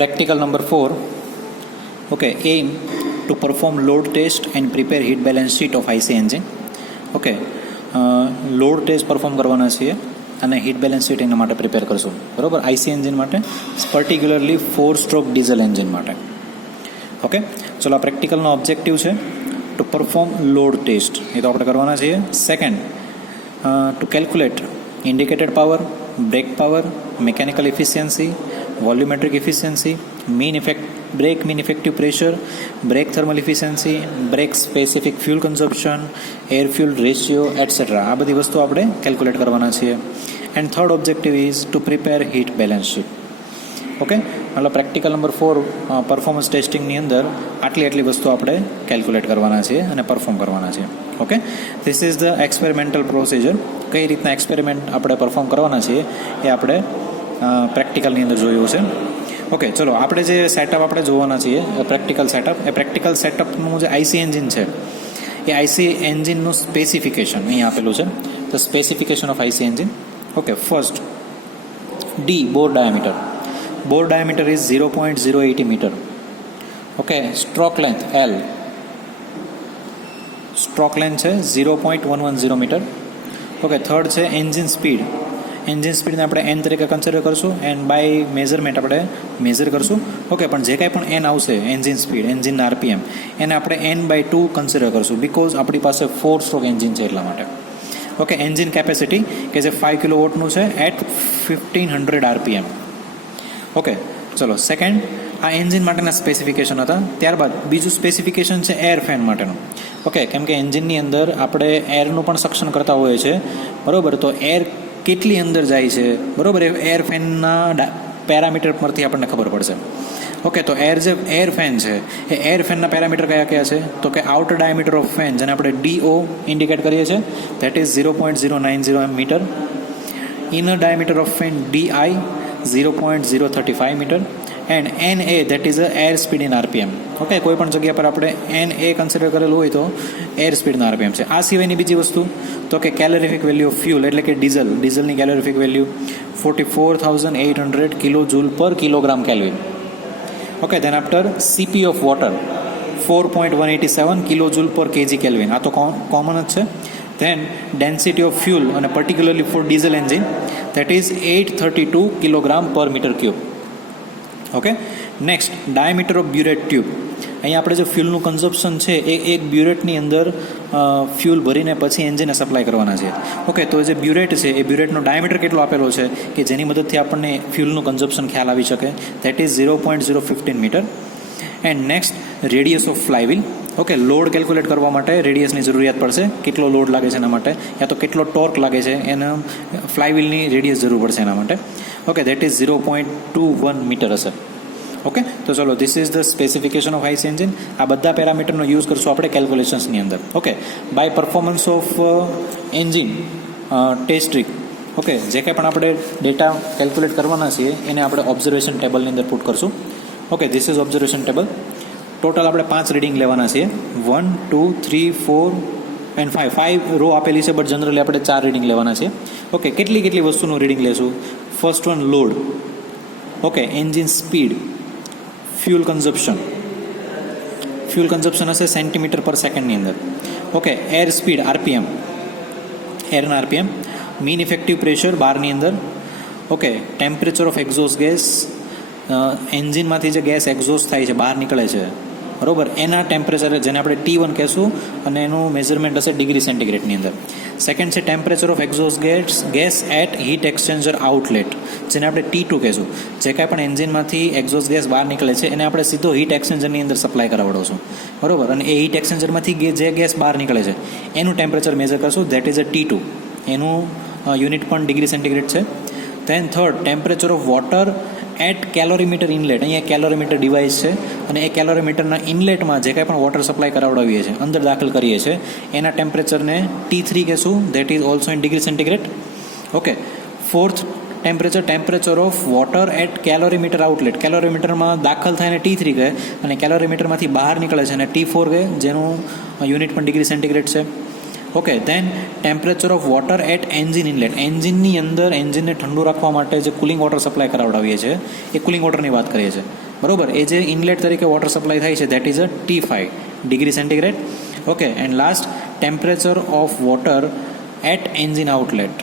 Practical number 4. Okay, aim to perform load test and prepare heat balance sheet of IC engine. Okay, load test perform કરવાના છીએ અને heat balance sheet એના માટે prepare કરશું, બરાબર, IC engine માટે, particularly 4 stroke diesel engine માટે. Okay, ચલો આ પ્રેક્ટિકલનો ઓબ્જેક્ટિવ છે ટુ પરફોર્મ લોડ ટેસ્ટ, એ તો આપણે કરવાના છીએ. Second, to calculate indicated power, brake power, mechanical efficiency, volumetric efficiency, brake mean effective pressure, brake thermal efficiency, brake specific fuel consumption, air fuel ratio, etc. આ બધી વસ્તુ આપણે કેલ્ક્યુલેટ કરવાના છીએ. And third objective is to prepare heat balance sheet. Okay, મતલબ practical number 4 performance ટેસ્ટિંગની અંદર આટલી વસ્તુ આપણે કેલ્ક્યુલેટ કરવાના છીએ અને પરફોર્મ કરવાના છીએ. Okay, this is the experimental procedure. કઈ રીતના એક્સપેરિમેન્ટ આપણે પરફોર્મ કરવાના છીએ એ આપણે પ્રેક્ટિકલની અંદર જોયું છે. ઓકે, ચલો આપણે જે સેટઅપ આપણે જોવાના છીએ પ્રેક્ટિકલ સેટઅપ, એ પ્રેક્ટિકલ સેટઅપનું જે આઈસી એન્જિન છે એ આઈસી એન્જિનનું સ્પેસિફિકેશન અહીં આપેલું છે. The specification of IC engine. Okay, first D bore diameter. Bore diameter is 0.080 metre. Okay, stroke length L, stroke length છે 0.110 મીટર. ઓકે, થર્ડ છે એન્જિન સ્પીડ. એન્જિન સ્પીડને આપણે N તરીકે consider કરશું એન્ડ બાય મેઝરમેન્ટ આપણે measure કરશું. Okay, પણ જે કાંઈ પણ એન આવશે એન્જિન સ્પીડ, એન્જિનના આરપીએમ, એને આપણે n/2 કન્સિડર કરશું બિકોઝ આપણી પાસે 4 સ્ટ્રોક એન્જિન છે એટલા માટે. ઓકે, એન્જિન કેપેસિટી કે જે 5 કિલોવોટનું છે એટ 1500 આરપીએમ. ઓકે, ચલો સેકન્ડ આ એન્જિન માટેના સ્પેસિફિકેશન હતા. ત્યારબાદ બીજું સ્પેસિફિકેશન છે એર ફેન માટેનું. ઓકે, કેમ કે એન્જિનની અંદર આપણે એરનું પણ સક્શન કરતા હોઈએ છીએ, બરાબર, તો એર કેટલી અંદર જાય છે, બરાબર, એ એર ફેનના પેરામીટર પરથી આપણને ખબર પડશે. ઓકે, તો એર ફેન છે એ એર ફેનના પેરામીટર કયા છે, તો કે આઉટર ડાયામીટર ઓફ ફેન, જેને આપણે DO ઇન્ડિકેટ કરીએ છીએ, that is 0.090 metre. Inner diameter of fan DI 0.035 metre. And NA that is air speed in RPM. Okay, કોઈ પણ જગ્યા પર આપણે NA કન્સિડર કરેલું હોય તો એર સ્પીડના આરપીએમ છે. આ સિવાયની બીજી વસ્તુ તો કે કેલોરીફિક વેલ્યુ ઓફ ફ્યુલ, એટલે કે ડીઝલની calorific value 44,800 kilo joule per kilogram kelvin. Okay, then after CP of water 4.187 kilo joule per kg kelvin, આ તો કોમન જ છે. ધેન ડેન્સિટી ઓફ ફ્યુલ અને particularly for diesel engine that is 832 kilogram per metre cube. Okay, next diameter of burette tube. અહીંયા આપણે જે ફ્યુલનું consumption છે એ એક બ્યુરેટની અંદર ફ્યુલ ભરીને પછી એન્જિનને સપ્લાય કરવાના છે. ઓકે, તો જે બ્યુરેટ છે એ બ્યુરેટનો ડાયામીટર કેટલો આપેલો છે કે જેની મદદથી આપણને ફ્યુલનું કન્ઝપ્શન ખ્યાલ આવી શકે, that is 0.015 metre. And next radius of flywheel. Okay, load calculate કરવા માટે રેડિયસની જરૂરિયાત પડશે, કેટલો લોડ લાગે છે એના માટે, યા તો કેટલો ટોર્ક લાગે છે એના ફ્લાયવ્હીલની રેડિયસ જરૂર પડશે એના માટે. ઓકે, ધેટ ઇઝ 0.21 મીટર હશે. ઓકે, તો ચલો this is the specification of IC engine. આ બધા પેરામીટરનો યુઝ કરશું આપણે કેલ્ક્યુલેશન્સની અંદર. Okay, by performance of engine test trick. Okay, જે કંઈ પણ આપણે ડેટા કેલ્ક્યુલેટ કરવાના છીએ એને આપણે ઓબ્ઝર્વેશન ટેબલની અંદર પુટ કરશું. Okay, this is observation table. Total આપણે 5 રીડિંગ લેવાના છીએ, 1, 2, 3, 4 એન્ડ 5. 5 રો આપેલી છે, બટ જનરલી આપણે 4 રીડિંગ લેવાના છે. ઓકે, કેટલી વસ્તુનું રીડિંગ લેશું. First one load. Okay, engine speed, fuel consumption હશે સેન્ટીમીટર પર સેકન્ડની અંદર. ઓકે, એર સ્પીડ આરપીએમ, એરના આરપીએમ. મીન ઇફેક્ટિવ પ્રેશર બારની અંદર. Okay, temperature of exhaust gas, એન્જિનમાંથી જે ગેસ એક્ઝોસ્ટ થાય છે, બહાર નીકળે છે, બરાબર, એના ટેમ્પરેચર જેને આપણે T1 કહેશું અને એનું મેઝરમેન્ટ હશે ડિગ્રી સેન્ટીગ્રેડની અંદર. સેકન્ડ છે temperature of exhaust gas at heat exchanger outlet, જેને આપણે T2 કહેશું. જે કાંઈ પણ એન્જિનમાંથી એક્ઝોસ્ટ ગેસ બહાર નીકળે છે એને આપણે સીધો હીટ એક્સચેન્જરની અંદર સપ્લાય કરાવડાવશું, બરાબર, અને એ હીટ એક્સચેન્જરમાંથી જે ગેસ બહાર નીકળે છે એનું ટેમ્પરેચર મેઝર કરશું, ધેટ ઇઝ અ T2. એનું યુનિટ પણ ડિગ્રી સેન્ટીગ્રેડ છે. Then third temperature of water at calorimeter inlet. અહીંયા કેલોરીમીટર ડિવાઇસ છે અને એ કેલોરીમીટરના ઇનલેટમાં જે કાંઈ પણ વોટર સપ્લાય કરાવડાવીએ છીએ, અંદર દાખલ કરીએ છીએ, એના ટેમ્પરેચરને T3 કહેશું, that is also in degree centigrade. Okay, fourth temperature of water at calorimeter outlet. કેલોરીમીટરમાં દાખલ થાય ને T3 કહે અને કેલોરીમીટરમાંથી બહાર નીકળે છે અને T4 કહે, જેનું યુનિટ પણ ડિગ્રી સેન્ટીગ્રેડ છે. Okay, then temperature of water at engine inlet. એન્જિનની અંદર એન્જિનને ઠંડુ રાખવા માટે જે કુલિંગ વોટર સપ્લાય કરાવડાવીએ છીએ એ કુલિંગ વોટરની વાત કરીએ છીએ. બરાબર. એ જે ઇનલેટ તરીકે વોટર સપ્લાય થાય છે that is a T5 degree centigrade. Okay, and last temperature of water at engine outlet.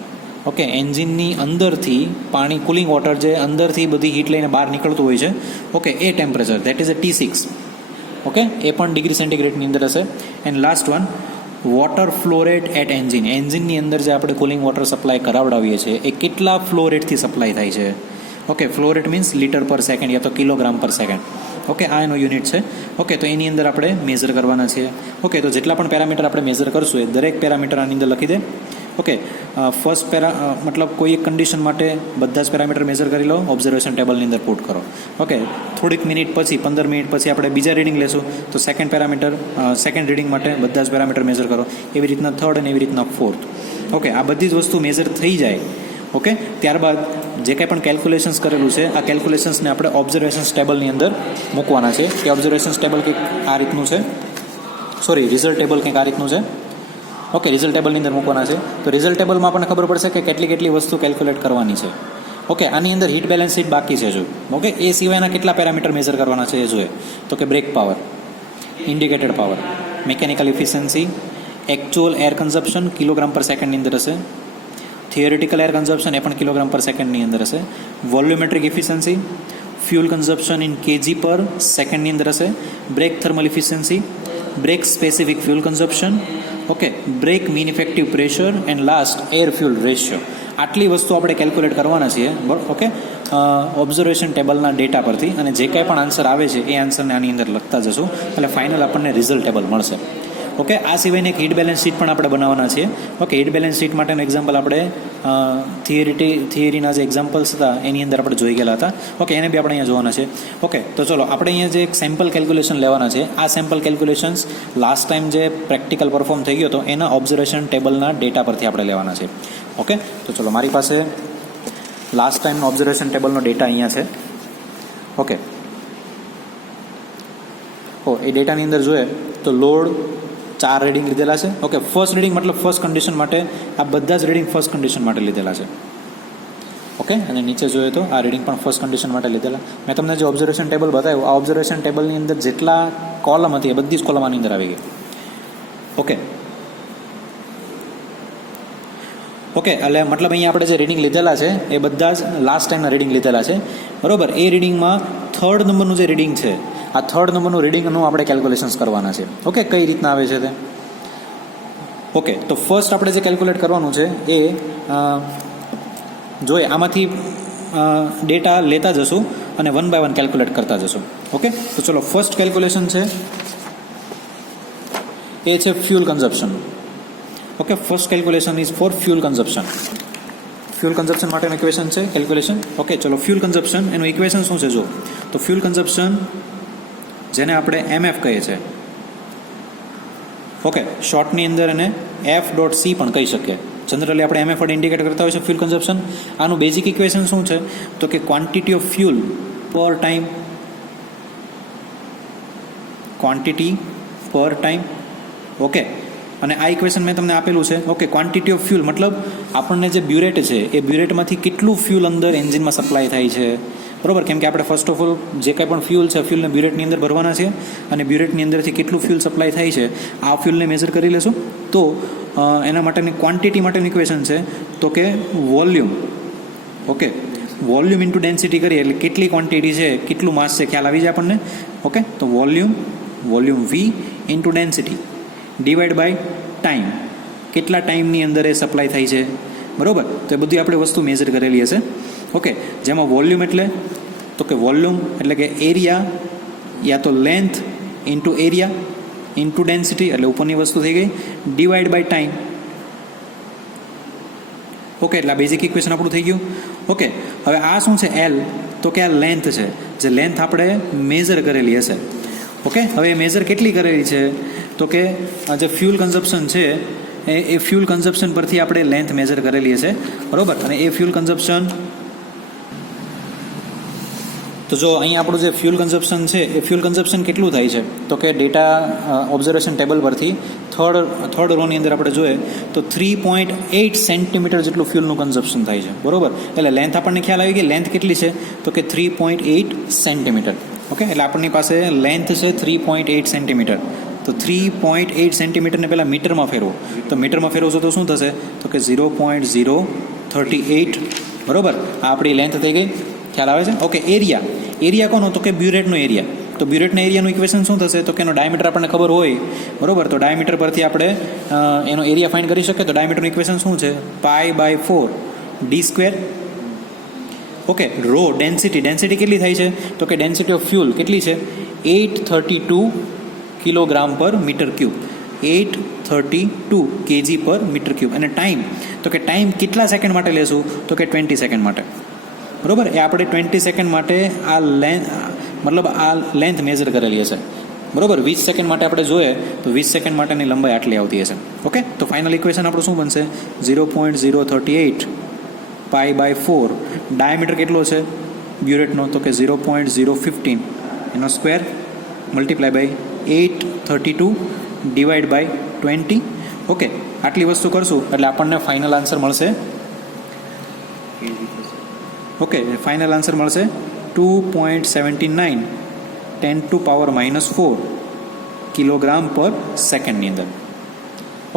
Okay, એન્જિનની અંદરથી પાણી કુલિંગ વોટર જે અંદરથી બધી હીટ લઈને બહાર નીકળતું હોય છે, ઓકે, એ temperature that is a T6. Okay, એ પણ ડિગ્રી સેન્ટીગ્રેડની અંદર હશે. And last one water flow rate at engine. એન્જિનની અંદર જે આપણે કુલિંગ વોટર સપ્લાય કરાવડાવીએ છીએ એ કેટલા ફ્લો રેટથી સપ્લાય થાય છે. Okay, flow rate means litre પર સેકન્ડ યા તો કિલોગ્રામ પર સેકન્ડ. ઓકે, આ એનો યુનિટ છે. ઓકે, તો એની અંદર આપણે મેઝર કરવાના છીએ. ઓકે, તો જેટલા પણ પેરામીટર આપણે મેઝર કરશું એ દરેક પેરામીટર આની અંદર લખી દે. ઓકે, ફર્સ્ટ મતલબ કોઈ એક કન્ડિશન માટે બધા જ પેરામીટર મેઝર કરી લો, ઓબ્ઝર્વેશન ટેબલની અંદર પુટ કરો. ઓકે, થોડીક મિનિટ પછી 15 મિનિટ પછી આપણે બીજા રીડિંગ લેશું તો સેકન્ડ રીડિંગ માટે બધા જ પેરામીટર મેઝર કરો. એવી રીતના થર્ડ અને એવી રીતના ફોર્થ. ઓકે, આ બધી જ વસ્તુ મેઝર થઈ જાય. ઓકે, ત્યારબાદ જે કંઈ પણ કેલ્ક્યુલેશન્સ કરેલું છે આ કેલ્ક્યુલેશન્સને આપણે ઓબ્ઝર્વેશન્સ ટેબલની અંદર મૂકવાના છે. કે ઓબ્ઝર્વેશન્સ ટેબલ કંઈક આ રીતનું છે, રિઝલ્ટ ટેબલ કંઈક આ રીતનું છે. ઓકે, રિઝલ્ટ ટેબલની અંદર મૂકવાના છે. તો રિઝલ્ટ ટેબલમાં આપણને ખબર પડશે કે કેટલી વસ્તુ કેલ્ક્યુલેટ કરવાની છે. ઓકે, આની અંદર હીટ બેલેન્સ શીટ બાકી છે જો. ઓકે, એ સિવાયના કેટલા પેરામીટર મેઝર કરવાના છે એ જોઈએ. તો કે brake power, indicated power, mechanical efficiency, actual air consumption kilogram per સેકન્ડની અંદર હશે, થિયરિટિકલ એર કન્ઝપ્શન એ પણ કિલોગ્રામ પર સેકન્ડની અંદર હશે, volumetric efficiency, fuel consumption in KG per સેકન્ડની અંદર હશે, brake thermal efficiency, brake specific fuel consumption, okay, brake mean effective pressure and last air fuel ratio. આટલી વસ્તુ આપણે કેલ્ક્યુલેટ કરવાના છીએ. ઓકે, ઓબ્ઝર્વેશન ટેબલના ડેટા પરથી, અને જે કાંઈ પણ આન્સર આવે છે એ આન્સરને આની અંદર લખતા જશું એટલે ફાઇનલ આપણને રિઝલ્ટ ટેબલ મળશે. ઓકે, આ સિવાયની એક હીટ બેલેન્સ શીટ પણ આપણે બનાવવાના છીએ. ઓકે, હીટ બેલેન્સ શીટ માટેનું એક્ઝામ્પલ આપણે થિયરીના જે એક્ઝામ્પલ્સ હતા એની અંદર આપણે જોઈ ગયેલા હતા. ઓકે, એને બી આપણે અહીંયા જોવાના છે. ઓકે, તો ચલો આપણે અહીંયા જે એક સેમ્પલ કેલ્ક્યુલેશન લેવાના છે, આ સેમ્પલ કેલ્ક્યુલેશન્સ લાસ્ટ ટાઈમ જે પ્રેક્ટિકલ પરફોર્મ થઈ ગયો હતો એના ઓબ્ઝર્વેશન ટેબલના ડેટા પરથી આપણે લેવાના છે. ઓકે, તો ચલો મારી પાસે લાસ્ટ ટાઈમનો ઓબ્ઝર્વેશન ટેબલનો ડેટા અહીંયા છે. ઓકે, એ ડેટાની અંદર જોઈએ તો લોડ 4 રીડિંગ લીધેલા છે. ઓકે, ફર્સ્ટ રીડિંગ મતલબ ફર્સ્ટ કન્ડિશન માટે આ બધા જ રીડિંગ ફર્સ્ટ કન્ડિશન માટે લીધેલા છે. ઓકે, અને નીચે જોઈએ તો આ રીડિંગ પણ ફર્સ્ટ કન્ડિશન માટે લીધેલા. મેં તમને જે ઓબ્ઝર્વેશન ટેબલ બતાવ્યું આ ઓબ્ઝર્વેશન ટેબલની અંદર જેટલા કોલમ હતી એ બધી જ કોલમ આની અંદર આવી ગઈ. ઓકે, એટલે મતલબ અહીંયા આપણે જે રીડિંગ લીધેલા છે એ બધા જ લાસ્ટ ટાઈમના રીડિંગ લીધેલા છે. બરાબર, એ રીડિંગમાં થર્ડ નંબરનું જે રીડિંગ છે આ થર્ડ નંબરનું રીડિંગનું આપણે કેલ્ક્યુલેશન્સ કરવાના છે. ઓકે, કઈ રીતના આવે છે તે. ઓકે, તો ફર્સ્ટ આપણે જે કેલ્ક્યુલેટ કરવાનું છે એ જોઈએ આમાંથી ડેટા લેતા જશું અને 1 by 1 કેલ્ક્યુલેટ કરતા જશું. ઓકે, તો ચલો ફર્સ્ટ કેલ્ક્યુલેશન છે એ છે fuel consumption. Okay, first calculation is four fuel consumption. Fuel consumption માટેનું ઇક્વેશન છે કેલ્ક્યુલેશન. ઓકે, ચલો ફ્યુલ કન્ઝપ્શન એનું ઇક્વેશન શું છે જો. તો ફ્યુલ કન્ઝપ્શન જેને આપણે MF કહીએ છીએ. ઓકે, શોર્ટની અંદર એને F.C પણ કહી શકીએ. જનરલી આપણે MF વડે ઇન્ડિકેટ કરતા હોય છે ફ્યુલ કન્ઝપ્શન. આનું બેઝિક ઇક્વેશન શું છે તો કે ક્વોન્ટિટી ઓફ ફ્યુલ પર ટાઈમ, ક્વોન્ટિટી પર ટાઈમ. ઓકે, અને આ ઇક્વેશન મેં તમને આપેલું છે. ઓકે, ક્વોન્ટિટી ઓફ ફ્યુલ મતલબ આપણને જે બ્યુરેટ છે એ બ્યુરેટમાંથી કેટલું ફ્યુલ અંદર એન્જિનમાં સપ્લાય થાય છે. બરાબર, કેમ કે આપણે ફર્સ્ટ ઓફ ઓલ જે કાંઈ પણ ફ્યુલ છે ફ્યુલને બ્યુરેટની અંદર ભરવાના છે અને બ્યુરેટની અંદરથી કેટલું ફ્યુલ સપ્લાય થાય છે આ ફ્યુલને મેઝર કરી લેશું. તો એના માટેની ક્વોન્ટિટી માટેનું ઇક્વેશન છે તો કે volume. Okay, volume into density કરીએ એટલે કેટલી ક્વોન્ટિટી છે કેટલું માસ છે ખ્યાલ આવી જાય આપણને. ઓકે, તો volume V into density divide by time, કેટલા ટાઈમની અંદર એ સપ્લાય થાય છે. બરાબર, તો એ બધી આપણે વસ્તુ મેઝર કરેલી હશે. ઓકે, જેમાં વોલ્યુમ એટલે તો કે વોલ્યુમ એટલે કે એરિયા યા તો length into area into density એટલે ઉપરની વસ્તુ થઈ ગઈ, ડિવાઈડ બાય ટાઈમ. ઓકે, એટલે આ બેઝિક ઇક્વેશન આપણું થઈ ગયું. ઓકે, હવે આ શું છે L તો કે આ લેન્થ છે જે લેન્થ આપણે મેઝર કરેલી હશે. ઓકે, હવે એ મેઝર કેટલી કરેલી છે તો કે આ જે ફ્યુલ કન્ઝપ્શન છે એ ફ્યુલ કન્ઝપ્શન પરથી આપણે લેન્થ મેઝર કરેલી હશે. બરાબર, અને એ ફ્યુલ કન્ઝપ્શન તો જો અહીંયા આપણું જે ફ્યુલ કન્ઝપ્શન છે એ ફ્યુલ કન્ઝપ્શન કેટલું થાય છે તો કે ડેટા ઓબ્ઝર્વેશન ટેબલ પરથી થર્ડ રોની અંદર આપણે જોઈએ તો 3.8 સેન્ટીમીટર જેટલું ફ્યુલનું કન્ઝપ્શન થાય છે. બરાબર, એટલે લેન્થ આપણને ખ્યાલ આવી ગઈ. લેન્થ કેટલી છે તો કે 3.8 સેન્ટીમીટર. ઓકે, એટલે આપણી પાસે લેન્થ છે 3.8 સેન્ટીમીટર. તો 3.8 સેન્ટીમીટરને પહેલાં મીટરમાં ફેરવો. તો મીટરમાં ફેરવશો તો શું થશે? તો કે 0.038. બરાબર, આ આપણી લેન્થ થઈ ગઈ. ખ્યાલ આવે છે? ઓકે, એરિયા કોનો? તો કે બ્યુરેટનો એરિયા. તો બ્યુરેટના એરિયાનું ઇક્વેશન શું થશે? તો કે એનો ડાયામીટર આપણને ખબર હોય. બરાબર, તો ડાયામીટર પરથી આપણે એનો એરિયા ફાઇન્ડ કરી શકીએ. તો ડાયામીટરનું ઇક્વેશન શું છે? π/4 d². ઓકે, રો ડેન્સિટી કેટલી થાય છે? તો કે ડેન્સિટી ઓફ ફ્યુલ કેટલી છે? 832 kilogram per metre cube. 832 kg પર મીટર ક્યુબ. અને ટાઈમ, તો કે ટાઈમ કેટલા સેકન્ડ માટે લેશું? તો કે 20 સેકન્ડ માટે. બરાબર, એ આપણે 20 સેકન્ડ માટે આ લેન્થ મેઝર કરેલી હશે. બરાબર, 20 સેકન્ડ માટે આપણે જોઈએ તો 20 સેકન્ડ માટેની લંબાઈ આટલી આવતી હશે. ઓકે, તો ફાઇનલ ઇક્વેશન આપણું શું બનશે? 0.038 π/4. ડાયામીટર કેટલો છે બ્યુરેટનો? તો કે 0.015 એનો square multiply by 832 divide by 20. Okay, આટલી વસ્તુ કરશું એટલે આપણને ફાઇનલ આન્સર મળશે. ઓકે, ફાઇનલ આન્સર મળશે 2.79 10⁻⁻4 કિલોગ્રામ પર સેકન્ડની અંદર.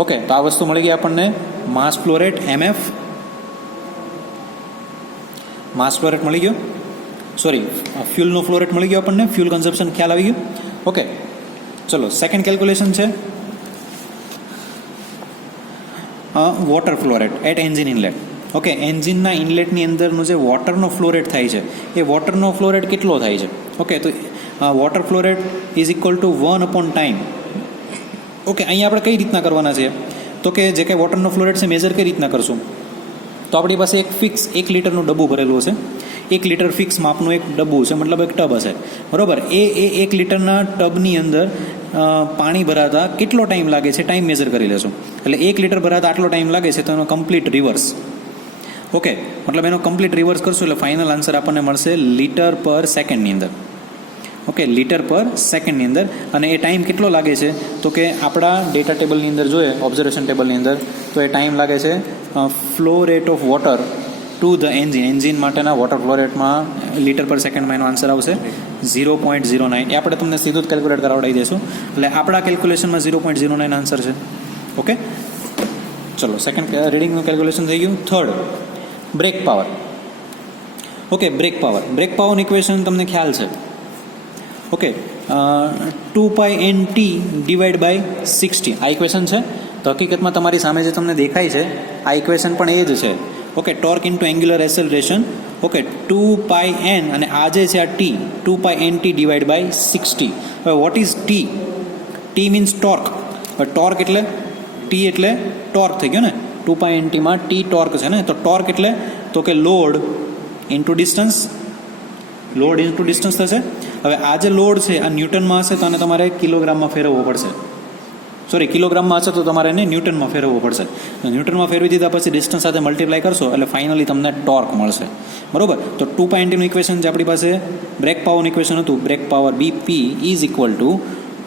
ઓકે, તો આ વસ્તુ મળી ગઈ આપણને mass flow rate MF. Mass flow rate મળી ગયો, સોરી ફ્યુલનો ફ્લો રેટ મળી ગયો આપણને, ફ્યુલ કન્ઝપ્શન ખ્યાલ આવી ગયો. ઓકે, ચલો સેકન્ડ કેલ્ક્યુલેશન છે water flow rate at engine inlet. Okay, એન્જિનના ઇનલેટની અંદરનો જે વોટરનો ફ્લો રેટ થાય છે એ વોટરનો ફ્લો રેટ કેટલો થાય છે? ઓકે, તો water flow rate is equal two 1/time. Okay, અહીંયા આપણે કઈ રીતના કરવાના છે? તો કે જે કંઈ વોટરનો ફ્લો રેટ છે મેજર કઈ રીતના કરશું? તો આપણી પાસે એક ફિક્સ 1 લીટરનું ડબ્બું ભરેલું હશે. 1 લીટર ફિક્સ માપનું એક ડબ્બું છે, મતલબ એક ટબ હશે. બરાબર, એ 1 લીટરના ટબની અંદર પાણી ભરાતા કેટલો ટાઈમ લાગે છે ટાઈમ મેજર કરી લેશું. એટલે 1 લીટર ભરાતા આટલો ટાઈમ લાગે છે તો એનો કમ્પ્લીટ રિવર્સ. ઓકે, મતલબ એનો કમ્પ્લીટ રિવર્સ કરશું એટલે ફાઇનલ આન્સર આપણને મળશે લીટર પર સેકન્ડની અંદર. ઓકે, લીટર પર સેકન્ડની અંદર. અને એ ટાઈમ કેટલો લાગે છે? તો કે આપણા ડેટા ટેબલની અંદર જોઈએ, ઓબ્ઝર્વેશન ટેબલની અંદર, તો એ ટાઈમ લાગે છે flow rate of water to the engine માટેના વોટર ફ્લો રેટમાં લીટર પર સેકન્ડમાં એનો આન્સર આવશે 0.09. એ આપણે તમને સીધું જ કેલ્ક્યુલેટ કરાવડાવી દઈશું. એટલે આપણા કેલ્ક્યુલેશનમાં 0.09 આન્સર છે. ઓકે, ચલો સેકન્ડ રીડિંગનું કેલ્ક્યુલેશન થઈ ગયું. Third, brake power. Okay, brake પાવરની ઇક્વેશન તમને ખ્યાલ છે. ઓકે, 2π/nt ડિવાઈડ બાય 60 આ ઇક્વેશન છે. તો હકીકતમાં તમારી સામે જે તમને દેખાય છે આ ઇક્વેશન પણ એ જ છે. Okay, torque into angular acceleration. Okay, 2πn અને આ જે છે આ ટી, 2π/nt ડિવાઈડ બાય 60. હવે what is T? T means torque. હવે ટોર્ક એટલે ટી એટલે ટોર્ક થઈ ગયો ને. 2π/ntમાં ટી ટોર્ક છે ને. તો ટોર્ક એટલે તો કે load into distance. Load into distance થશે. હવે આ જે લોડ છે આ ન્યૂટનમાં હશે તો આને તમારે કિલોગ્રામમાં ફેરવવો પડશે. સોરી, કિલોગ્રામમાં હશે તો તમારે એને ન્યૂટનમાં ફેરવવો પડશે. ન્યૂટનમાં ફેરવી દીધા પછી ડિસ્ટન્સ સાથે મલ્ટીપ્લાય કરશો એટલે ફાઇનલી તમને ટોર્ક મળશે. બરોબર, તો 2π/ntનું ઇક્વેશન જે આપણી પાસે બ્રેક પાવરનું ઇક્વેશન હતું, brake power BP is equal to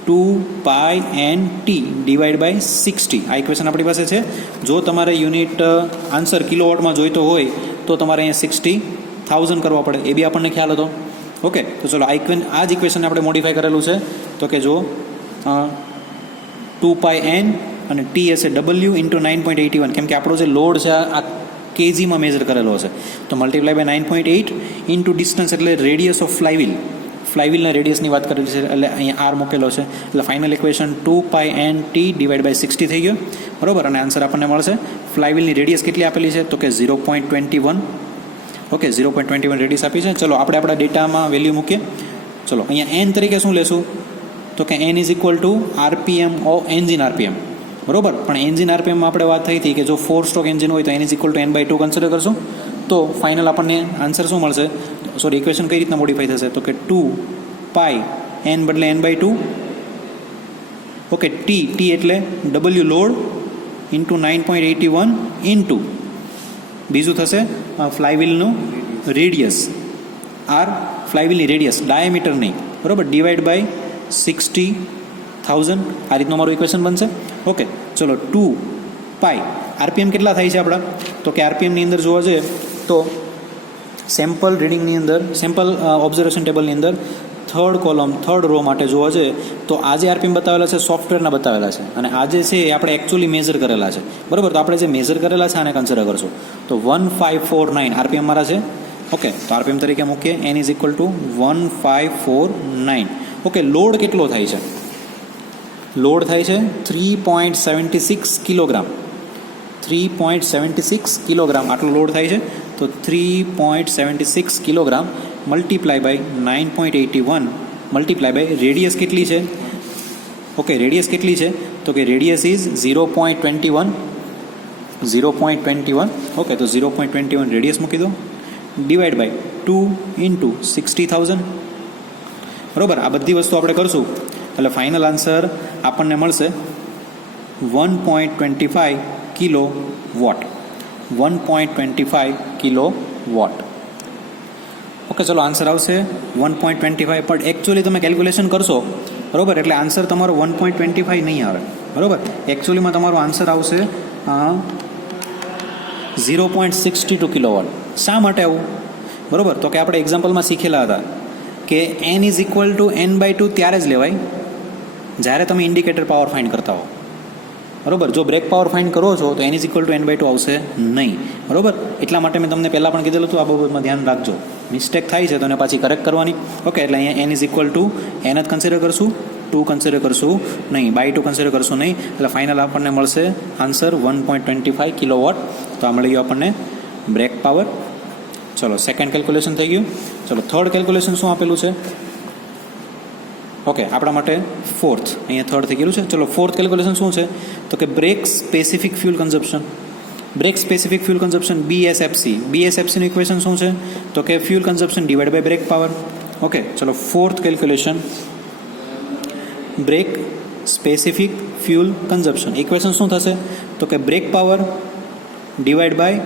2π/nt divide by 60. આ ઇક્વેશન આપણી પાસે છે. જો તમારે યુનિટ આન્સર કિલોવોટમાં જોઈતો હોય તો તમારે અહીંયા 60,000 કરવા પડે, એ બી આપણને ખ્યાલ હતો. ઓકે, તો ચલો આ જ ઇક્વેશન આપણે મોડિફાઈ કરેલું છે. તો કે જો 2πn અને ટી હશે W ઇન્ટુ 9.81, કેમ કે આપણો જે લોડ છે આ કેજીમાં મેજર કરેલો હશે. તો મલ્ટીપ્લાય બાય 9.8 ઇન્ટુ ડિસ્ટન્સ એટલે રેડિયસ ઓફ ફ્લાયવ્હીલના રેડિયસની વાત કરેલી છે એટલે અહીંયા R મૂકેલો છે. એટલે final equation 2πnt divide by 60 થઈ ગયો. બરોબર, અને આન્સર આપણને મળશે. ફ્લાયવ્હીલની રેડિયસ કેટલી આપેલી છે? તો કે 0.21. ઓકે, 0.21 રેડિયસ આપી છે. ચલો આપણે આપણા ડેટામાં વેલ્યુ મૂકીએ. ચલો અહીંયા n તરીકે શું લેશું? તો કે n is equal to RPM ઓ એન્જિન RPM. બરોબર, પણ એન્જિન RPMમાં આપણે વાત થઈ હતી કે જો 4 સ્ટ્રોક એન્જિન હોય તો n is equal to n/2 consider કરશું. તો ફાઇનલ આપણને આન્સર શું મળશે? સોરી, ઇક્વેશન કઈ રીતના મોડિફાઈ થશે? તો કે 2πn બદલે n/2. ઓકે, ટી એટલે W લોડ ઇન્ટુ 9.81 ઇન્ટુ બીજું થશે ફ્લાયવ્હીલનું રેડિયસ, R ફ્લાયવ્હીલની રેડિયસ, ડાયામીટર નહીં. બરાબર, ડિવાઈડ બાય 60,000. આ રીતનું મારું ઇક્વેશન બનશે. ઓકે, ચલો 2π RPM કેટલા થાય છે આપણા? તો કે RPMની અંદર જોવા જઈએ તો સેમ્પલ રીડિંગની અંદર, સેમ્પલ ઓબ્ઝર્વેશન ટેબલની અંદર થર્ડ કોલમ થર્ડ રો માટે જોવા છે તો આ જે આરપીએમ બતાવેલા છે સોફ્ટવેરના બતાવેલા છે અને આ જે છે એ આપણે એકચ્યુઅલી મેઝર કરેલા છે, બરાબર. તો આપણે જે મેઝર કરેલા છે આને કન્સિડર કરશું. તો 1549 આરપીએમ મારા છે. ઓકે, તો આરપીએમ તરીકે મૂકીએ. n is equal two 1549. Okay, load કેટલો થાય છે? લોડ થાય છે 3.76 કિલોગ્રામ. 3.76 કિલોગ્રામ આટલો લોડ થાય છે. તો 3.76 kilogram multiply by 9.81 multiply by radius કેટલી છે? ઓકે, રેડિયસ કેટલી છે? તો કે રેડિયસ ઇઝ 0.21. 0.21. ઓકે, તો 0.21 રેડિયસ મૂકી દો. Divide by 2 into 60,000. બરાબર. આ બધી વસ્તુ આપણે કરશું એટલે ફાઇનલ આન્સર આપણને મળશે 1.25 kilo watt. 1.25 kilo watt. Okay, ચલો આન્સર આવશે 1.25. પણ એકચ્યુઅલી તમે કેલ્ક્યુલેશન કરશો, બરાબર, એટલે આન્સર તમારો 1.25 નહીં આવે, બરાબર. એકચ્યુઅલીમાં તમારો આન્સર આવશે 0.62 કિલોવોટ. શા માટે આવું? બરાબર, તો કે આપણે એક્ઝામ્પલમાં શીખેલા હતા કે n is equal to n/2 ત્યારે જ લેવાય જ્યારે તમે ઇન્ડિકેટર પાવર ફાઇન્ડ કરતા હો, બરાબર. જો બ્રેક પાવર ફાઇન્ડ કરો છો તો n is equal to n/2 આવશે નહીં, બરાબર. એટલા માટે મેં તમને પહેલાં પણ કીધેલું હતું, આ બાબતમાં ધ્યાન રાખજો. મિસ્ટેક થાય છે તો એને પાછી કરેક્ટ કરવાની. ઓકે, એટલે અહીંયા n is equal two n જ કન્સિડર કરશું, 2 કન્સિડર કરશું નહીં, by 2 કન્સિડર કરશું નહીં. એટલે ફાઇનલ આપણને મળશે આન્સર 1.25 કિલોવોટ. તો આ મળી ગયો આપણને બ્રેક પાવર. ચલો, સેકન્ડ કેલ્ક્યુલેશન થઈ ગયું. ચલો, થર્ડ કેલ્ક્યુલેશન શું આપેલું છે? ઓકે, આપણા માટે ફોર્થ. અહીંયા થર્ડ થઈ ગયેલું છે. ચલો, ફોર્થ કેલ્ક્યુલેશન શું છે? તો કે brake specific fuel consumption. Brake specific fuel consumption BSFC. BSFCનું ઇક્વેશન શું છે? તો કે fuel consumption divide by brake power. Okay, ચલો, fourth calculation brake specific fuel consumption. Equation શું થશે? તો કે brake power divide by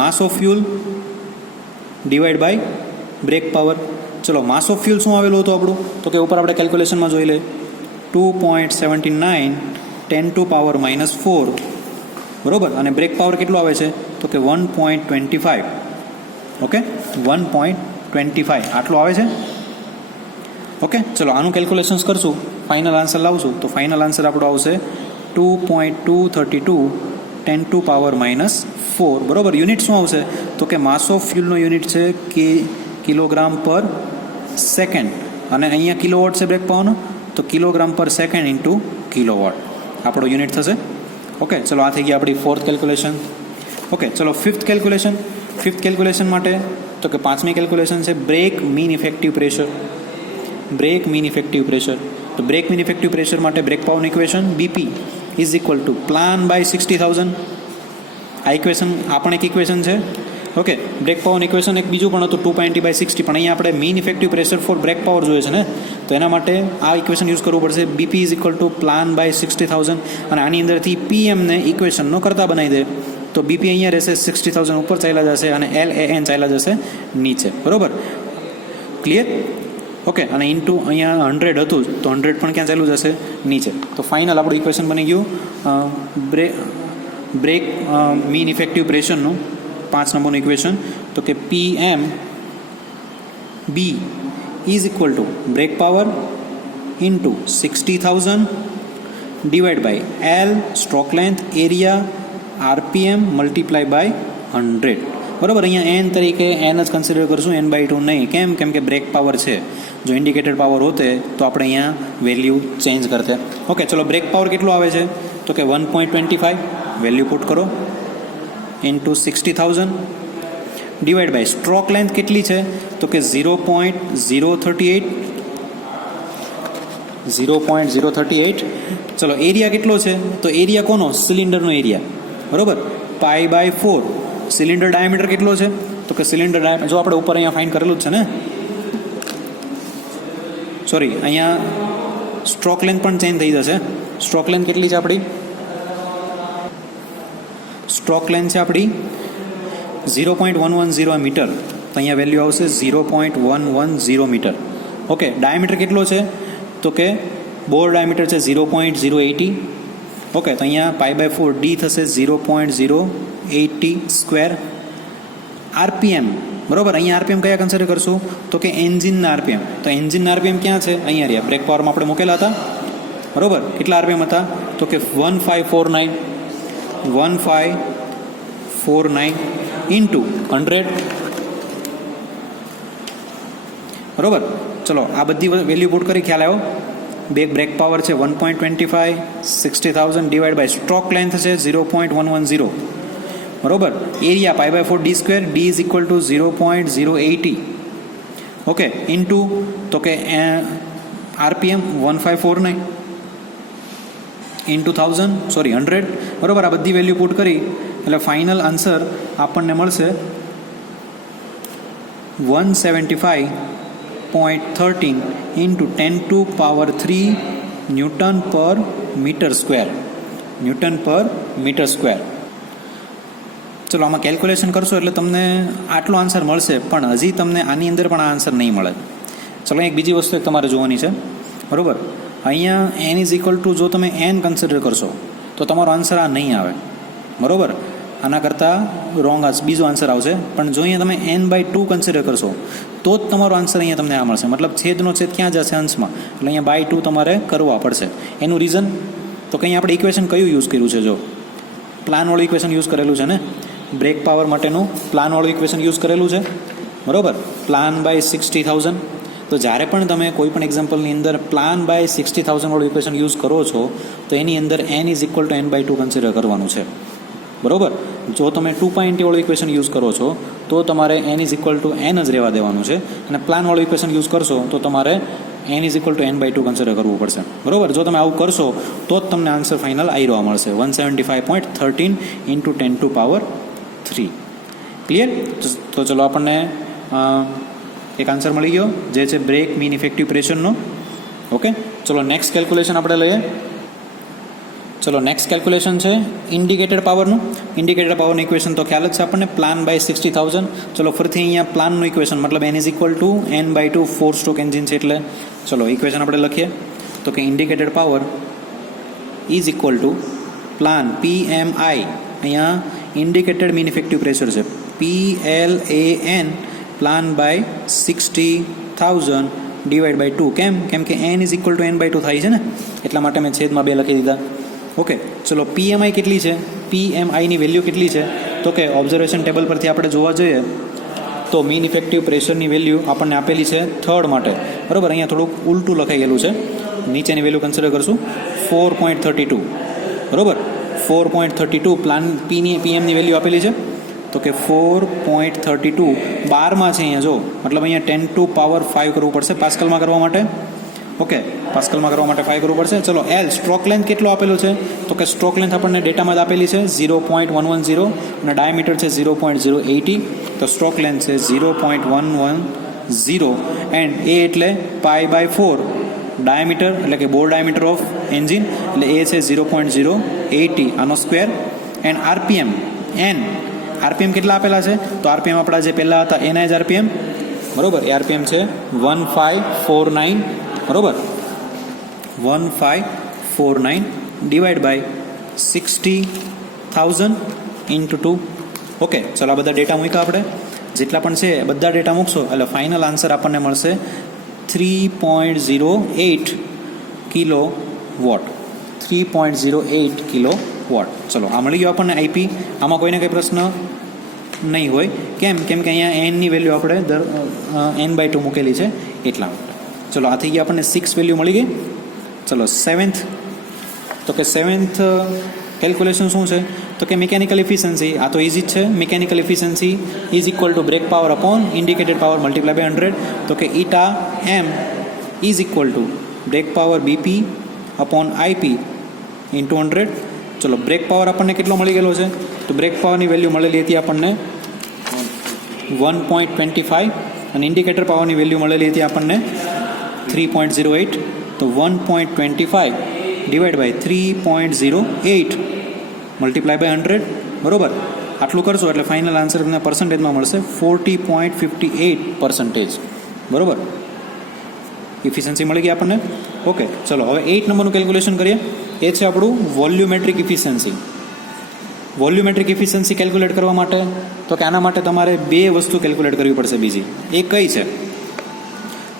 mass of fuel divide by brake power. ચલો, માસ ઓફ ફ્યુલ શું આવેલું હતું આપણું? તો કે ઉપર આપણે કેલ્ક્યુલેશનમાં જોઈ લે 2.79 10⁻⁻⁴, બરાબર. અને બ્રેક પાવર કેટલો આવે છે? તો કે 1.25. ઓકે, 1.25 આટલો આવે છે. ઓકે, ચલો, આનું કેલ્ક્યુલેશન્સ કરશું, ફાઇનલ આન્સર લાવશું. તો ફાઇનલ આન્સર આપણો આવશે 2.232 10⁻⁻⁴, બરાબર. યુનિટ શું આવશે? તો કે માસ ઓફ ફ્યુલનો યુનિટ છે કે કિલોગ્રામ પર સેકન્ડ, અને અહીંયા કિલોવોટ છે બ્રેક પાવરનો, તો kilogram per second into kilowatt આપણો યુનિટ થશે. ઓકે, ચલો, આ થઈ ગઈ આપણી ફોર્થ કેલ્ક્યુલેશન. ઓકે, ચલો, ફિફ્થ કેલ્ક્યુલેશન. ફિફ્થ કેલ્ક્યુલેશન માટે તો કે પાંચમી કેલ્ક્યુલેશન છે brake mean effective pressure. Brake mean effective pressure. તો બ્રેક મીન ઇફેક્ટિવ પ્રેશર માટે બ્રેક પાવરનું equation BP is equal to plan by 60,000. આ ઇક્વેશન આપણે એક ઇક્વેશન છે. ઓકે, બ્રેક પાવરનું ઇક્વેશન એક બીજું પણ હતું 2.90/60, પણ અહીંયા આપણે mean effective pressure for brake power જોઈએ છે ને, તો એના માટે આ ઇક્વેશન યુઝ કરવું પડશે. BP is equal to plan by 60,000. અને આની અંદરથી PMને ઇક્વેશનનો કરતા બનાવી દે તો BP અહીંયા રહેશે 60,000 ઉપર ચાલ્યા જશે અને LAN ચાલ્યા જશે નીચે, બરાબર. ક્લિયર? ઓકે, અને ઇન્ટુ અહીંયા 100 હતું તો 100 પણ ક્યાં ચાલ્યું જશે? નીચે. તો ફાઇનલ આપણું ઇક્વેશન બની ગયું બ્રેક મીન ઇફેક્ટિવ પ્રેશરનું 5 નંબરનું ઇક્વેશન. તો કે PMB is equal to brake power into 60,000 divide by L stroke length area RPM multiply by 100, બરાબર. અહીંયા n તરીકે n જ કન્સિડર કરશું, n/2 નહીં. કેમ કે બ્રેક પાવર છે. જો ઇન્ડિકેટર પાવર હોતે તો આપણે અહીંયા વેલ્યુ ચેન્જ કરતે. ઓકે, ચલો, બ્રેક પાવર કેટલો આવે છે? તો કે 1.25 વેલ્યુ પુટ કરો into 60,000 divide by stroke length કેટલી છે? તો કે 0.038. ચલો, એરિયા કેટલો છે? તો એરિયા કોનો? સિલિન્ડરનો એરિયા, બરાબર. π/4. સિલિન્ડર ડાયામીટર કેટલો છે? તો કે સિલિન્ડર ડાયામીટર જો આપણે ઉપર અહીંયા ફાઇન્ડ કરેલું જ છે ને, અહીંયા સ્ટ્રોક લેન્થ પણ ચેન્જ થઈ જશે. સ્ટ્રોક લેન્થ કેટલી છે આપણી? સ્ટ્રોક લેન્થ છે આપણી 0.110 મીટર. તો અહીંયા વેલ્યુ આવશે 0.110 મીટર. ઓકે, ડાયામીટર કેટલો છે? તો કે બોર ડાયામીટર છે 0.080. ઓકે, તો અહીંયા π/4 D થશે 0.080 સ્ક્વેર. RPM બરાબર. અહીંયા આરપીએમ કયા કન્સિડર કરશું તો કે એન્જિનના આરપીએમ. તો એન્જિનના આરપીએમ ક્યાં છે? અહીંયા રહ્યા, બ્રેક પાવરમાં આપણે મૂકેલા હતા. બરાબર. કેટલા આરપીએમ હતા તો કે 1549 ઇન્ટુ 100. બરાબર. ચલો આ બધી વેલ્યુ પુટ કરી, ખ્યાલ આવ્યો. બ્રેક પાવર છે 1.25, 60,000 ડિવાઈડ બાય સ્ટ્રોક લેન્થ છે 0.110. બરાબર. Area π/4 d square, d is equal to 0.080. Okay, into તો કે આરપીએમ 1549 ઇન્ટુ 100. બરાબર. આ બધી વેલ્યુ પુટ કરી એટલે ફાઇનલ આન્સર આપણને મળશે 175.13 ઇન્ટુ 10⁻³ ન્યૂટન પર મીટર સ્ક્વેર. ચલો આમાં કેલ્ક્યુલેશન કરશો એટલે તમને આટલો આન્સર મળશે, પણ હજી તમને આની અંદર પણ આ આન્સર નહીં મળે. ચલો એક બીજી વસ્તુ એક તમારે જોવાની છે. બરાબર. અહીંયા n ઇઝ ઇક્વલ ટુ જો તમે n કન્સિડર કરશો તો તમારો આન્સર આ નહીં આવે. બરાબર. આના કરતાં રોંગ બીજો આન્સર આવશે. પણ જો અહીંયા તમે n/2 કન્સિડર કરશો તો જ તમારો આન્સર અહીંયા તમને આ મળશે. મતલબ છેદનો છેદ ક્યાં જશે? અંશમાં. એટલે અહીંયા by2 તમારે કરવા પડશે. એનું રીઝન તો કંઈ આપણે ઇક્વેશન કયું યુઝ કર્યું છે? જો પ્લાનવાળું ઇક્વેશન યુઝ કરેલું છે ને, બ્રેક પાવર માટેનું પ્લાનવાળું ઇક્વેશન યુઝ કરેલું છે. બરાબર. Plan by 60,000. તો જ્યારે પણ તમે કોઈ પણ એક્ઝામ્પલની અંદર પ્લાન બાય 60,000 વાળું ઇક્વેશન યુઝ કરો છો તો એની અંદર n is equal to n/2 consider કરવાનું છે. બરાબર. જો તમે 2π વાળું ઇક્વેશન યુઝ કરો છો તો તમારે n is equal two n જ રહેવા દેવાનું છે, અને પ્લાનવાળું ઇક્વેશન યુઝ કરશો તો તમારે n is equal to n/2 consider કરવું પડશે. બરાબર. જો તમે આવું કરશો તો જ તમને આન્સર ફાઇનલ આવી રહેવા મળશે 175.13 ઇન્ટુ 10⁻³ ક્લિયર. તો ચલો આપણને એક આન્સર મળી ગયો જે છે બ્રેક મીન ઇફેક્ટિવ પ્રેશરનો. ઓકે. ચલો નેક્સ્ટ કેલ્ક્યુલેશન આપણે લઈએ. ચલો નેક્સ્ટ કેલ્ક્યુલેશન છે ઇન્ડિકેટેડ પાવરનું. ઇન્ડિકેટેડ પાવરનું ઇક્વેશન તો ખ્યાલ જ છે આપણને, પ્લાન બાય 60,000. ચલો ફરીથી અહીંયા પ્લાનનું ઇક્વેશન મતલબ n is equal to n/2 4 stroke engine છે એટલે ચલો ઇક્વેશન આપણે લખીએ તો કે indicated power is equal to plan PMI. અહીંયા ઇન્ડિકેટેડ મીન ઇફેક્ટિવ પ્રેશર છે PLAN plan by 60,000 divide by 2. કેમ કે n is equal to n/2 થાય છે ને, એટલા માટે મેં છેદમાં 2 લખી દીધા. ઓકે. ચલો PMI કેટલી છે? PMIની વેલ્યુ કેટલી છે તો કે ઓબ્ઝર્વેશન ટેબલ પરથી આપણે જોવા જોઈએ તો મીન ઇફેક્ટિવ પ્રેશરની વેલ્યુ આપણને આપેલી છે થર્ડ માટે. બરાબર. અહીંયા થોડુંક ઉલટું લખાઈ ગયેલું છે. નીચેની વેલ્યુ કન્સિડર કરશું 4.32. બરાબર. 4.32 પ્લાન PMની વેલ્યુ આપેલી છે તો કે 4.32 12માં છે અહીંયા જો, મતલબ અહીંયા 10⁵ કરવું પડશે પાસ્કલમાં કરવા માટે. ઓકે. પાસ્કલમાં કરવા માટે 5 કરવું પડશે. ચલો L સ્ટ્રોક લેન્થ કેટલો આપેલો છે તો કે સ્ટ્રોક લેન્થ આપણને ડેટામાં જ આપેલી છે 0.110 અને ડાયામીટર છે 0.080. તો સ્ટ્રોક લેન્થ છે 0.110 એન્ડ એ એટલે π/4 ડાયામીટર એટલે કે બોર ડાયામીટર ઓફ એન્જિન એટલે એ છે 0.080 આનો સ્ક્વેર. એન્ડ આરપીએમ આરપીએમ કેટલા આપેલા છે તો આરપીએમ આપણા જે પહેલા હતા એના જ આરપીએમ. બરોબર. એ આરપીએમ છે 1549. બરોબર. 1549 ડિવાઈડ બાય 60,000 ઇન્ટુ 2. ઓકે. ચલો આ બધા ડેટા મૂક્યા આપણે, જેટલા પણ છે બધા ડેટા મૂકશો એટલે ફાઇનલ આન્સર આપણને મળશે 3.08 કિલોવોટ. 3.08 કિલોવોટ. ચલો આ મળી ગયો આપણને આઈપી. આમાં કોઈને કંઈ પ્રશ્ન નહીં હોય. કેમ કે અહીંયા એનની વેલ્યુ આપણે n/2 મૂકેલી છે એટલા માટે. ચલો આ થઈ ગયા આપણને 6 વેલ્યુ મળી ગઈ. ચલો સેવન્થ તો કે સેવન્થ કેલ્ક્યુલેશન શું છે તો કે મિકેનિકલ ઇફિશિયન્સી. આ તો ઇઝી જ છે. Mechanical efficiency is equal to brake power upon indicated power multiply by 100. તો કે eta m is equal to brake power BP upon IP into 100. ચલો બ્રેક પાવર આપણને કેટલો મળી ગયેલો છે તો બ્રેક પાવરની વેલ્યુ મળેલી હતી આપણને 1.25 અને ઇન્ડિકેટર પાવરની વેલ્યુ મળેલી હતી આપણને 3.08. તો 1.25 ડિવાઈડ બાય 3.08 મલ્ટીપ્લાય બાય 100. બરોબર. આટલું કરશો એટલે ફાઇનલ આન્સર તમને પર્સન્ટેજમાં મળશે 40.58%. બરોબર. ઇફિશિયન્સી મળી ગઈ આપણને. ઓકે. ચલો હવે 8 નંબરનું કેલ્ક્યુલેશન કરીએ. એ છે આપણું volumetric efficiency. Volumetric efficiency calculate કરવા માટે તો કે આના માટે તમારે બે વસ્તુ કેલ્ક્યુલેટ કરવી પડશે બીજી. એ કઈ છે?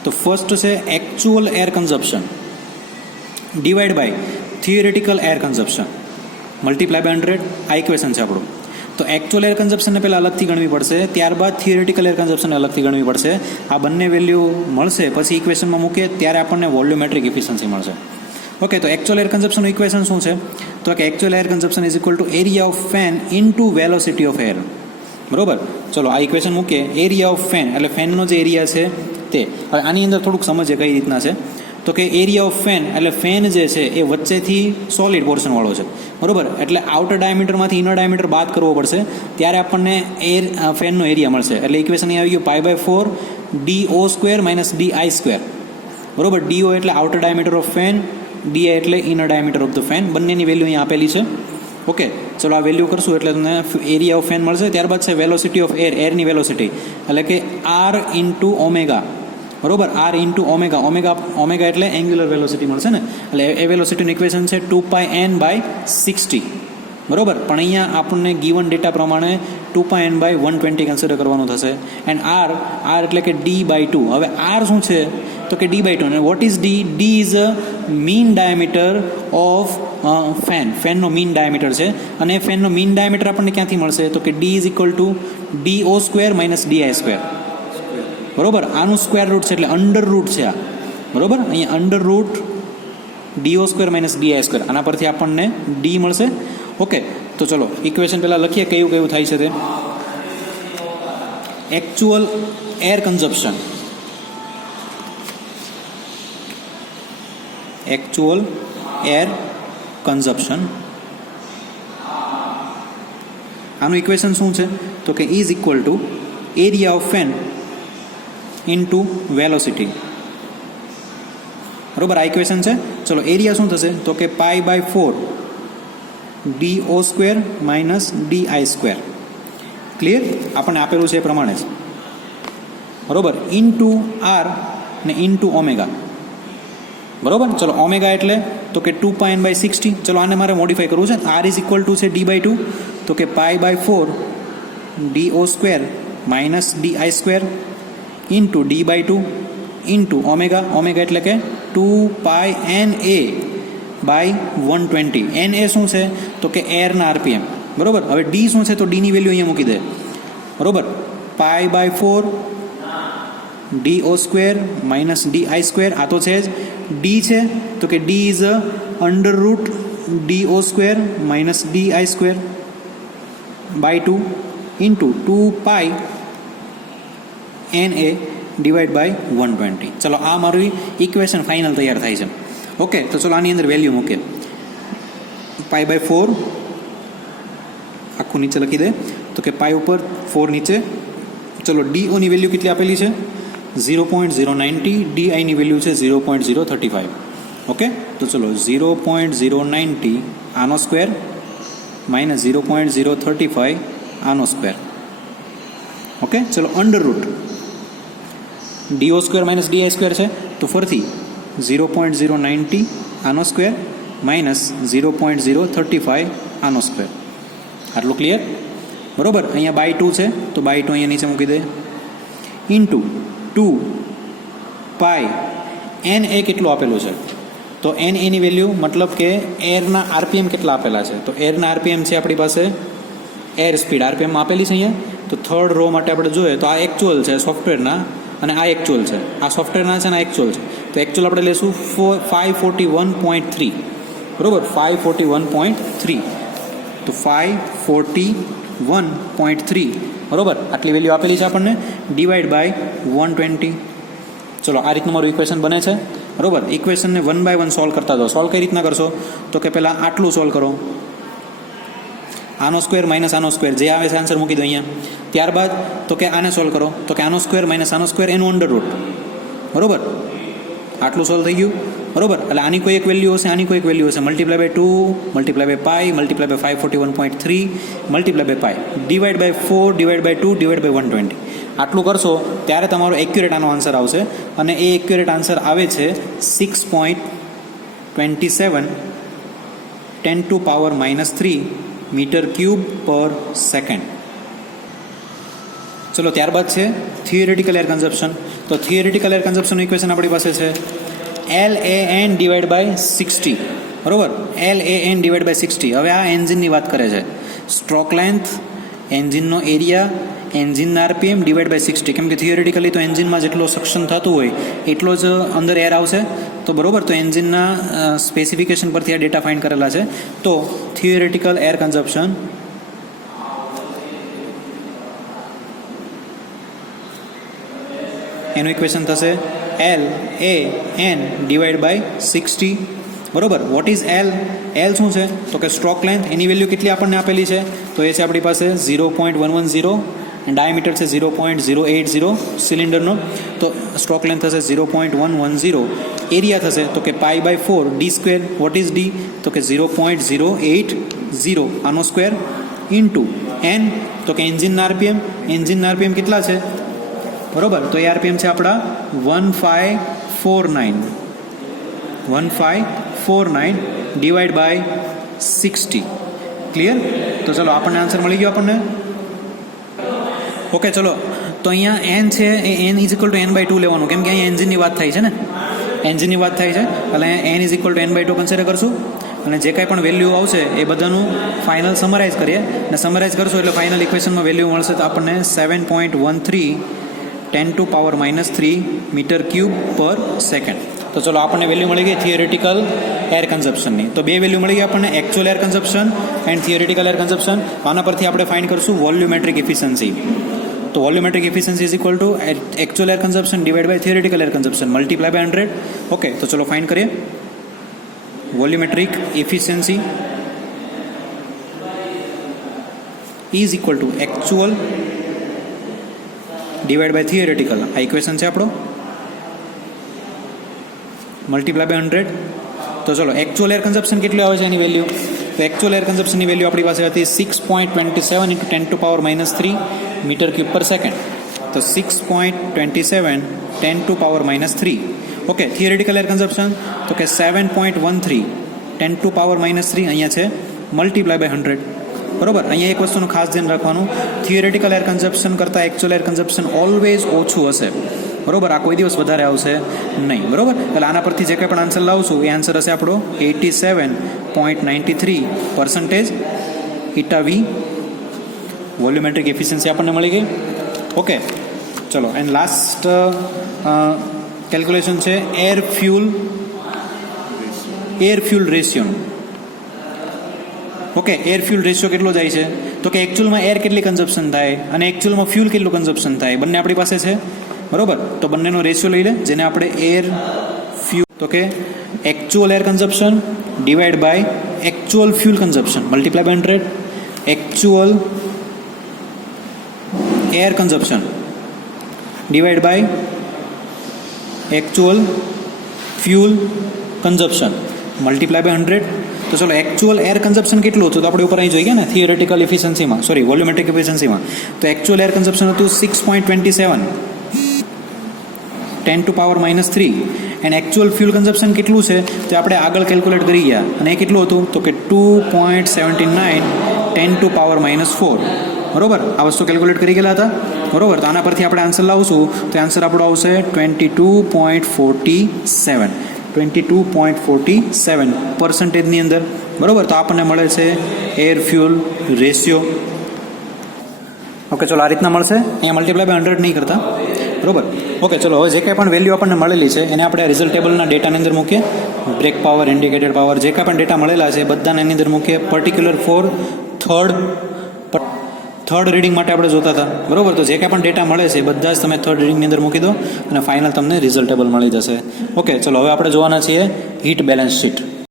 તો ફર્સ્ટ છે actual air consumption divide by theoretical air consumption multiply by 100. આ ઇક્વેશન છે આપણું. તો એકચ્યુઅલ એર કન્ઝપ્શનને પહેલાં અલગથી ગણવી પડશે, ત્યારબાદ થિયરેટિકલ એર કન્ઝપ્શનને અલગથી ગણવી પડશે. આ બંને વેલ્યુ મળશે પછી ઇક્વેશનમાં મૂકીએ ત્યારે આપણને વોલ્યુમેટ્રિક એફિશિયન્સી મળશે. ઓકે, તો એકચ્યુઅલ એર કન્ઝપ્શનનું ઇક્વેશન શું છે? તો કે actual air consumption is equal two area of fan into velocity of air. બરોબર, ચલો આ ઇક્વેશન મૂકીએ. એરિયા ઓફ ફેન એટલે ફેનનો જે એરિયા છે તે. હવે આની અંદર થોડુંક સમજીએ કઈ રીતના છે. તો કે એરિયા ઓફ ફેન એટલે ફેન જે છે એ વચ્ચેથી સોલિડ પોર્શનવાળો છે. બરોબર, એટલે આઉટર ડાયામીટરમાંથી ઇનર ડાયામીટર બાદ કરવો પડશે ત્યારે આપણને ફેનનો એરિયા મળશે. એટલે ઇક્વેશન અહીં આવી ગયું π/4 DO² - DI². બરોબર, DO એટલે outer diameter of fan, DI એટલે inner diameter of the fan. બંનેની વેલ્યુ અહીં આપેલી છે. ઓકે, ચલો આ વેલ્યુ કરશું એટલે તમને એરિયા ઓફ ફેન મળશે. ત્યારબાદ છે વેલોસિટી ઓફ એર, એરની વેલોસિટી એટલે કે R ઇન્ટુ ઓમેગા. બરોબર, R ઇન્ટુ ઓમેગા. ઓમેગા એટલે એંગ્યુલર વેલોસિટી મળશે ને, એટલે એ વેલોસિટીનું ઇક્વેશન છે 2πn/60. બરોબર, પણ અહીંયા આપણને ગીવન ડેટા પ્રમાણે 2πn/120 કન્સિડર કરવાનું થશે. એન્ડ R એટલે કે D/2. હવે R શું છે? તો કે D/2. અને what is D? D is a mean diameter of ફેનનો મીન ડાયામીટર છે. અને ફેનનો મીન ડાયામીટર આપણને ક્યાંથી મળશે? તો કે D is equal two DO² - DI². બરોબર, આનું સ્ક્વેર રૂટ છે એટલે અંડર રૂટ છે આ. બરોબર, અહીંયા અંડર રૂટ DO² - DI². આના પરથી આપણને D મળશે. ઓકે, તો ચલો ઇક્વેશન પહેલાં લખીએ કયું થાય છે તે. Actual air consumption, actual air consumption, આનું ઇક્વેશન શું છે? તો કે is equal two area of fan into velocity. બરોબર, આ ઇક્વેશન છે. ચલો એરિયા શું થશે? તો કે π/4 DO² - DI². ક્લિયર? આપણને આપેલું છે એ પ્રમાણે જ. બરોબર, ઇન્ટુ R ને ઇન્ટુ ઓમેગા. બરોબર, ચલો ઓમેગા એટલે તો કે 2πn/60. ચલો આને મારે મોડિફાઈ કરવું છે. R ઇઝ ઇક્વલ ટુ છે D/2. તો કે π/4 DO² - DI² into D/2 into omega એટલે કે 2πNA/120. NA શું છે? તો કે એરના RPM. બરોબર, હવે D શું છે? તો D ની વેલ્યુ અહીંયા મૂકી દે. બરોબર, π/4 DO² - DI². આ તો છે જ. D છે તો કે D is a under root DO² - DI² by 2 into 2πNA divide by 120. ચલો આ મારી ઇક્વેશન ફાઇનલ તૈયાર થાય છે. ઓકે, તો ચલો આની અંદર વેલ્યુ મૂકે. π/4 આખું નીચે લખી દે. તો કે પાઈ ઉપર 4 નીચે. ચલો DO ની વેલ્યુ કેટલી આપેલી છે? 0.090. DI ની વેલ્યુ છે 0.035. ઓકે, તો ચલો 0.090 આનો સ્ક્વેર માઇનસ 0.035 આનો સ્ક્વેર. ઓકે, ચલો અંડર રૂટ DO² - DI² છે તો ફરથી 0.090 આનો સ્ક્વેર માઇનસ 0.035 આનો સ્ક્વેર. આટલું ક્લિયર? બરોબર, અહીંયા બાય 2 છે તો બાય 2 અહીંયા નીચે મૂકી દે. ઇન્ટુ 2π NA કેટલું આપેલું છે? તો NA ની વેલ્યુ મતલબ કે એરના RPM કેટલા આપેલા છે? તો એરના RPM છે આપણી પાસે એર સ્પીડ RPM આપેલી છે અહીંયા. તો થર્ડ રો માટે આપણે જોઈએ તો આ એકચ્યુઅલ છે સોફ્ટવેરના અને આ એકચ્યુઅલ છે. આ સોફ્ટવેરના છે અને આ એકચ્યુઅલ છે. તો એકચ્યુઅલ આપણે લેશું 541.3. બરોબર, 541.3. તો 541.3 બરોબર, આટલી વેલ્યુ આપેલી છે આપણને ડિવાઈડ બાય 120. ચલો આ રીતનું મારું ઇક્વેશન બને છે. બરોબર, ઇક્વેશનને 1 by 1 સોલ્વ કરતા જાઓ. સોલ્વ કઈ રીતના કરશો? તો કે પહેલાં આટલું સોલ્વ કરો. આનો સ્ક્વેર માઇનસ આનો સ્ક્વેર જે આવે છે આન્સર મૂકી દો અહીંયા. ત્યારબાદ તો કે આને સોલ્વ કરો. તો કે આનો સ્ક્વેર માઇનસ આનો સ્ક્વેર એનું અંડર રૂટ. બરોબર, આટલું સોલ્વ થઈ ગયું. બરોબર, એટલે આની કોઈ એક વેલ્યુ હશે, આની કોઈ એક વેલ્યુ હશે. Multiply by 2 multiply by pi multiply by 541.3 multiply by pi divide by 4 divide by 2 divide by 120. આટલું કરશો ત્યારે તમારો એક્યુરેટ આનો આન્સર આવશે. અને એ એક્યુરેટ આન્સર આવે છે 6.27 10⁻³ મીટર ક્યુબ પર સેકન્ડ. ચલો ત્યારબાદ છે થિયરેટિકલ એર કન્ઝપ્શન. તો થિયરેટિકલ એર કન્ઝપ્શનનું ઇક્વેશન આપણી પાસે છે LAN ડિવાઈડ બાય 60. બરાબર, LAN ડિવાઈડ બાય 60. હવે આ એન્જિનની વાત કરે છે. સ્ટ્રોક લેન્થ, એન્જિનનો એરિયા, એન્જિનના RPM ડિવાઈડ બાય 60. કેમ કે થિયરેટિકલી તો એન્જિનમાં જેટલો સક્શન થતું હોય એટલો જ અંદર એર આવશે. તો બરાબર, તો એન્જિનના સ્પેસિફિકેશન પરથી આ ડેટા ફાઇન્ડ કરેલા છે. તો થિયરેટિકલ એર કન્ઝપ્શન એનું ઇક્વેશન થશે LAN ડિવાઈડ બાય 60. બરોબર, વોટ ઇઝ L? શું છે? તો કે સ્ટ્રોક લેન્થ. એની વેલ્યુ કેટલી આપણને આપેલી છે? તો એ છે આપણી પાસે 0.110 અને ડાયામીટર છે 0.080 સિલિન્ડરનો. તો સ્ટ્રોક લેન્થ થશે 0.110. એરિયા થશે તો કે pi by 4 D square. What is D? તો કે 0.080 આનો સ્ક્વેર ઇન્ટુ એન. તો કે એન્જિનના RPM કેટલા છે? બરોબર, તો એ RPM છે આપણા 1549 ડિવાઈડ બાય 60. ક્લિયર? તો ચલો આપણને આન્સર મળી ગયો આપણને. ઓકે, ચલો તો અહીંયા n છે એ n is equal to n/2 લેવાનું. કેમ કે અહીંયા એન્જિનની વાત થાય છે ને, એન્જિનની વાત થાય છે એટલે n is equal to n/2 consider કરશું. અને જે કાંઈ પણ વેલ્યુ આવશે એ બધાનું ફાઇનલ સમરાઇઝ કરીએ અને સમરાઇઝ કરશું એટલે ફાઇનલ ઇક્વેશનમાં વેલ્યુ મળશે તો આપણને 7.13 10⁻³ મીટર ક્યુબ પર સેકન્ડ. તો ચલો આપણને વેલ્યુ મળી ગઈ થિયરેટિકલ એર કન્ઝપ્શનની. તો બે વેલ્યુ મળી ગઈ આપણને, actual air consumption and theoretical air consumption. આના પરથી આપણે ફાઇન્ડ કરશું વોલ્યુમેટ્રિક એફિશિયન્સી. તો volumetric efficiency is equal to actual air consumption divide by theoretical air consumption multiply by 100. Okay, તો ચલો ફાઇન્ડ કરીએ. Volumetric efficiency is equal to actual divide by theoretical. આ equation છે આપણો, મલ્ટીપ્લાય બાય 100. તો ચલો actual air consumption કેટલું આવે છે એની વેલ્યુ? તો એકચ્યુઅલ એર કન્ઝપ્શનની વેલ્યુ આપણી પાસે હતી 6.27 ઇન્ટુ 10⁻³ મીટર ક્યુબ પર સેકન્ડ. તો 6.27 10⁻³ ઓકે. થિયરેટિકલ એર કન્ઝપ્શન તો કે 7.13 10⁻³ અહીંયા છે મલ્ટીપ્લાય બાય 100. બરોબર, અહીંયા એક વસ્તુનું ખાસ ધ્યાન રાખવાનું, થિયરેટિકલ એર કન્ઝપ્શન કરતાં એકચ્યુઅલ એર કન્ઝપ્શન ઓલવેઝ ઓછું હશે. બરોબર, આ કોઈ દિવસ વધારે આવશે નહીં. બરોબર, એટલે આના પરથી જે કંઈ પણ આન્સર લાવશું એ આન્સર હશે આપણો 87.93% ηV. વોલ્યુમેટ્રિક એફિશિયન્સી આપણને મળી ગઈ. ઓકે, ચલો એન્ડ લાસ્ટ કેલ્ક્યુલેશન છે એર ફ્યુલ રેશિયોનું. ઓકે, એર ફ્યુલ રેશિયો કેટલો જાય છે? તો કે એકચ્યુઅલમાં એર કેટલી કન્ઝપ્શન થાય અને એકચ્યુઅલમાં ફ્યુલ કેટલું કન્ઝપ્શન થાય, બંને આપણી પાસે છે. બરોબર, તો બંનેનો રેશિયો લઈ લે જેને આપણે એર ફ્યુલ. તો કે actual air consumption divide by actual fuel consumption multiply by 100. Actual air consumption divide by actual fuel consumption multiply by 100. તો ચલો એકચ્યુઅલ એર કન્ઝપ્શન કેટલું હતું? તો આપણે ઉપર અહીં જોઈએ ને થિયરેટિકલ એફિશિયન્સીમાં, વોલ્યુમેટ્રિક એફિશિયન્સીમાં. તો એકચ્યુઅલ એર કન્ઝપ્શન હતું 6.27 10⁻³ એન્ડ એકચ્યુઅલ ફ્યુલ કન્ઝપ્શન કેટલું છે તે આપણે આગળ કેલ્ક્યુલેટ કરી ગયા અને એ કેટલું હતું? તો કે 2.79 10⁻⁴. બરોબર, આ વસ્તુ કેલ્ક્યુલેટ કરી ગયેલા હતા. બરોબર, તો આના પરથી આપણે આન્સર લાવશું તો આન્સર આપણો આવશે 22.47% અંદર. બરોબર, તો આપણને મળે છે એર ફ્યુલ રેશિયો. ઓકે, ચલો આ રીતના મળશે. અહીંયા મલ્ટીપ્લાય બાય 100 નહીં કરતા. બરોબર, ઓકે. ચલો હવે જે કંઈ પણ વેલ્યુ આપણને મળેલી છે એને આપણે રિઝલ્ટ ટેબલના ડેટાની અંદર મૂકીએ. બ્રેક પાવર, ઇન્ડિકેટેડ પાવર, જે કાંઈ પણ ડેટા મળેલા છે બધાને એની અંદર મૂકીએ. પર્ટિક્યુલર ફોર થર્ડ રીડિંગ માટે આપણે જોતા હતા. બરોબર, તો જે કાંઈ પણ ડેટા મળે છે બધા જ તમે થર્ડ રીડિંગની અંદર મૂકી દો અને ફાઇનલ તમને રિઝલ્ટ ટેબલ મળી જશે. ઓકે, ચલો હવે આપણે જોવાના છીએ હીટ બેલેન્સ શીટ.